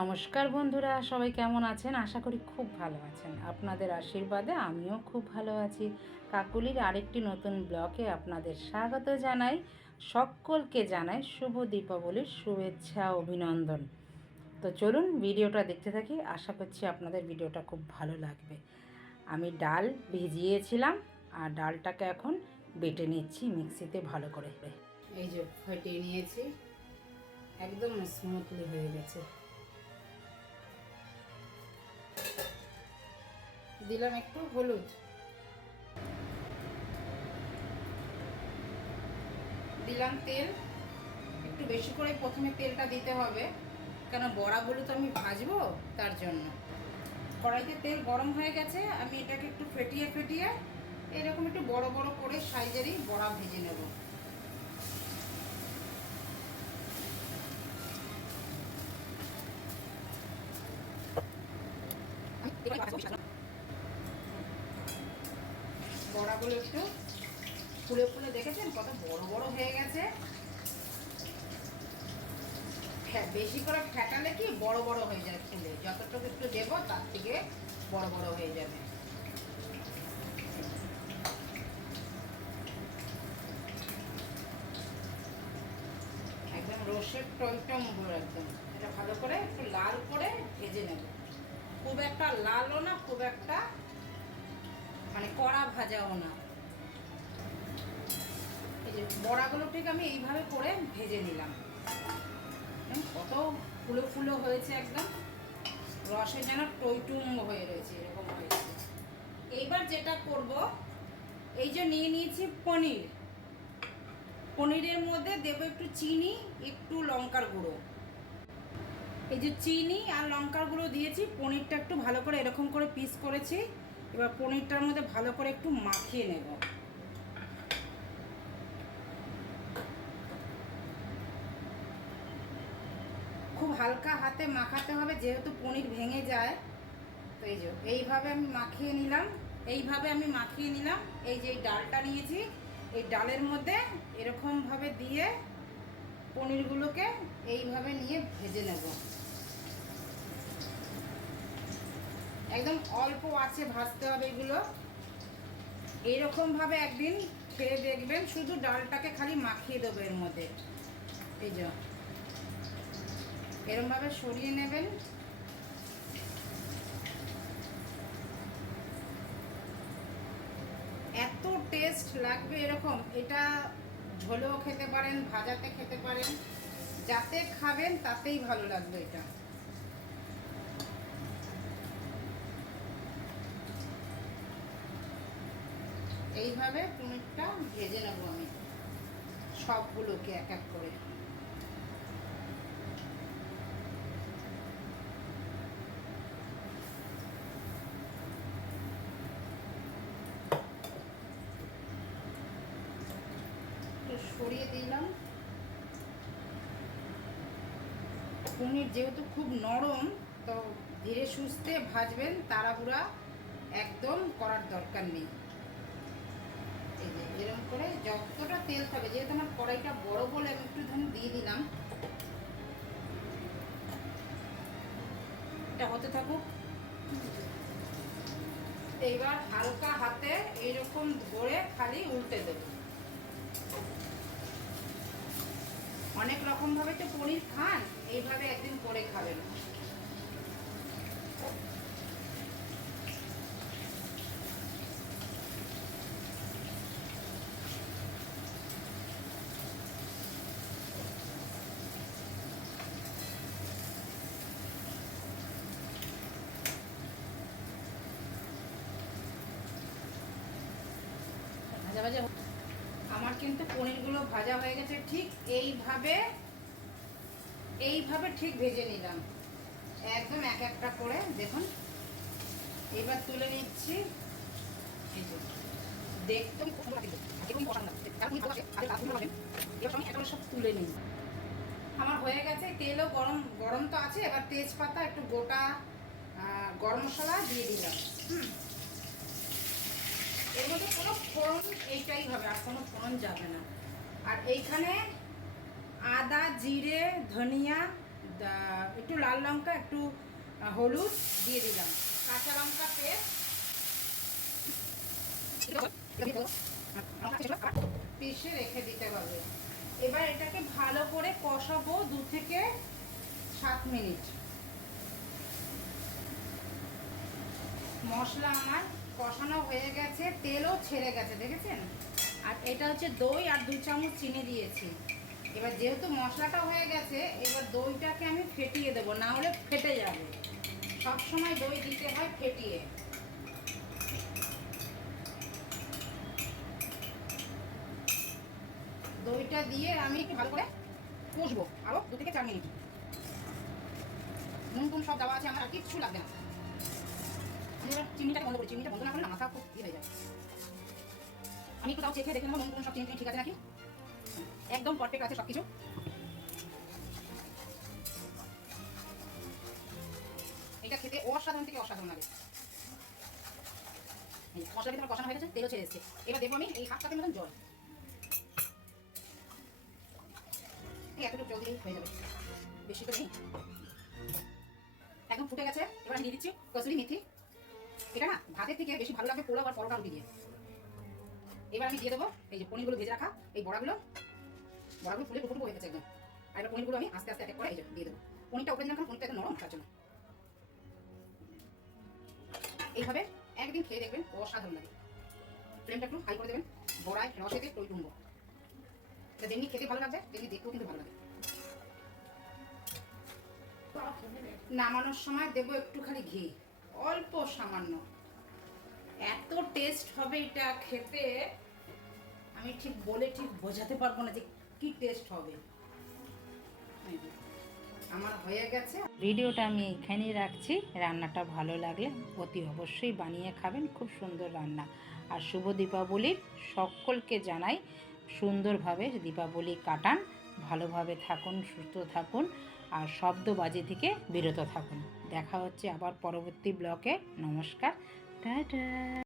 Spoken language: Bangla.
নমস্কার বন্ধুরা, সবাই কেমন আছেন? আশা করি খুব ভালো আছেন। আপনাদের আশীর্বাদে আমিও খুব ভালো আছি। কাকুলির আরেকটি নতুন ব্লকে আপনাদের স্বাগত জানাই। সকলকে জানাই শুভ দীপাবলির শুভেচ্ছা, অভিনন্দন। তো চলুন ভিডিওটা দেখতে থাকি। আশা করছি আপনাদের ভিডিওটা খুব ভালো লাগবে। আমি ডাল ভিজিয়েছিলাম আর ডালটাকে এখন বেটে নিচ্ছি মিক্সিতে ভালো করে। এই যে ফেটিয়ে নিয়েছি। একদম স্মুথলি হয়ে গেছে। দিলাম একটু হলুদ। দিলাম তেল। একটু বেশি করে প্রথমে তেলটা দিতে হবে। কেন বড়াগুলো তো আমি ভাজবো? তার জন্য। কড়াইতে তেল গরম হয়ে গেছে, আমি এটাকে একটু ফেটিয়ে ফেটিয়ে এরকম একটু বড় বড় করে সাইজেরই বড়া ভেজে নেব। বড়াগুলো একটু ফুলে ফুলে দেখেছেন? কত বড় বড় হয়ে গেছে। বেশি করে ফেটালে কি বড় বড় হয়ে যায় ফুলে। যতটুকু একটু দেবো, তার থেকে বড় বড় হয়ে যাবে। একদম রসের টইটম একদম। এটা ভালো করে একটু লাল করে ভেজে নেব। খুব একটা লালও না, খুব একটা মানে কড়া ভাজাও না। এই যে বড়াগুলো ঠিক আমি এইভাবে করে ভেজে নিলাম। কত ফুলো ফুলো হয়েছে একদম। রসে যেন টইটুম্ব হয়ে রয়েছে, এরকম হয়েছে এইবার যেটা করব, এই যে নিয়ে নিয়েছি পনির। পনিরের মধ্যে দেবো একটু চিনি, একটু লঙ্কার গুঁড়ো। এই যে চিনি আর লঙ্কার গুঁড়ো দিয়েছি, পনিরটা একটু ভালো করে এরকম করে পিস করেছি। এবার পনিরটার মধ্যে ভালো করে একটু মাখিয়ে নেব। খুব হালকা হাতে মাখাতে হবে, যেহেতু পনির ভেঙে যায়। তো এই যে, এইভাবে আমি মাখিয়ে নিলাম, এইভাবে আমি মাখিয়ে নিলাম। এই যে ডালটা নিয়েছি, এই ডালের মধ্যে এরকমভাবে দিয়ে পনিরগুলোকে এইভাবে নিয়ে ভেজে নেব। একদম অল্প আছে ভাজতে হবে এগুলো। এইরকমভাবে একদিন খেয়ে দেখবেন, শুধু ডালটাকে খালি মাখিয়ে দেবো এর মধ্যে। এই যে। এরমভাবে সরিয়ে নেবেন। এত টেস্ট লাগবে এরকম। এটা ঝোলেও খেতে পারেন, ভাজাতে খেতে পারেন। যাতে খাবেন, তাতেই ভালো লাগবে এটা। এইভাবে পনিরটা ভেজে নেব আমি। সবগুলোকে এক এক করে। সরিয়ে দিলাম। পনির যেহেতু খুব নরম, তো ধীরে সুস্থে ভাজবেন, তাড়াহুড়া একদম করার দরকার নেই এই যে এরকম করে যতটা তেল খাবে যেহেতু আমার কড়াইটা বড় বলে আমি একটু ধরুন দিয়ে দিলাম, এটা হতে থাকুক। এইবার হালকা হাতে এইরকম ধরে খালি উল্টে দেব। অনেক রকম ভাবে তো পনির খান, এইভাবে একদিন করে খাবেন। ভাজা ভাজা আমার কিন্তু পনিরগুলো ভাজা হয়ে গেছে, ঠিক এইভাবে এইভাবে ঠিক ভেজে নিলাম। একদম এক একটা করে, দেখুন। এবার তুলে নিচ্ছি। দেখতে সব তুলে নিই। আমার হয়ে গেছে, তেলও গরম গরম তো আছে, এবার তেজপাতা, একটু গোটা গরম মশলা দিয়ে দিলাম। হুম। এর মধ্যে কোনো ফোড়ন এইটাই হবে, আর কোনো ফোড়ন যাবে না। আর এইখানে আদা, জিরে, ধনিয়া একটু লাল লঙ্কা, একটু হলুদ দিয়ে দিলাম। কাঁচা লঙ্কা পিষে রেখে দিতে হবে। এবার এটাকে ভালো করে কষাবো দু থেকে সাত মিনিট। মশলা আমার কষানো হয়ে গেছে, তেলও ছেড়ে গেছে, দেখেছেন? আর এটা হচ্ছে দই আর দু চামচ চিনি দিয়েছি। এবার যেহেতু মশলাটা হয়ে গেছে, এবার দইটাকে আমি ফেটিয়ে দেবো, না হলে ফেটে যাবে। সব সময় দই দিতে হয় ফেটিয়ে। দইটা দিয়ে আমি ভালো করে কষবো আরও দু থেকে চার মিনিট। নুন টুন সব দেওয়া আছে, আমার আর কিচ্ছু লাগবে না। চিনিটাকে বন্ধ করি, চিনিটা বন্ধ না মাথা খুব ইয়ে হয়ে যায়। আমি একটু তাও চেখে দেখে নেব নুন সব চিনি ঠিক আছে নাকি? একদম পারফেক্ট আছে সব কিছু এটা খেতে অসাধারণ থেকে অসাধারণ লাগে। মশলা কিন্তু আমার কষানো হয়ে গেছে, তেলও ছেড়ে এবার দেখব আমি এই হাফ কাপের জল। এতটুকু জল দিলেই হয়ে যাবে। বেশি তো নেই। একদম ফুটে গেছে, এবার আমি দিয়ে দিচ্ছি কসুরি মেথি। এটা না ভাতের থেকে বেশি ভালো লাগবে পোলাও আর পরোটা রুটি দিয়ে। এবার আমি দিয়ে দেবো এই যে পনিরগুলো ভেজে রাখা, এই বড়াগুলো। বড়াগুলো ফুলে টুকু হয়ে গেছে একদম। আর এবার পনিরগুলো আমি আস্তে আস্তে এক করে এই দিয়ে দেবো। পনিরটা উপরে কারণ পনিরটা নরম তার জন্য। এইভাবে একদিন খেয়ে দেখবেন অসাধারণ লাগে। ফ্লেমটা একটু হাই করে দেবেন, বড়ায় রসেতে টই টুম্ব এটা যেমনি খেতে ভালো লাগছে তেমনি দেখতেও কিন্তু ভালো লাগে। নামানোর সময় দেবো একটুখানি ঘি। অল্প সামান্য। এত টেস্ট হবে এটা খেতে, আমি ঠিক বলে ঠিক বোঝাতে পারব না যে কি টেস্ট হবে। আমার হয়ে গেছে। ভিডিওটা আমি এখানেই রাখছি। রান্নাটা ভালো লাগলে অতি অবশ্যই বানিয়ে খাবেন, খুব সুন্দর রান্না। আর শুভ দীপাবলির সকলকে জানাই, সুন্দরভাবে দীপাবলি কাটান, ভালোভাবে থাকুন, সুস্থ থাকুন, আর শব্দবাজি থেকে বিরত থাকুন। দেখা হচ্ছে আবার পরবর্তী ব্লকে। নমস্কার টাটা।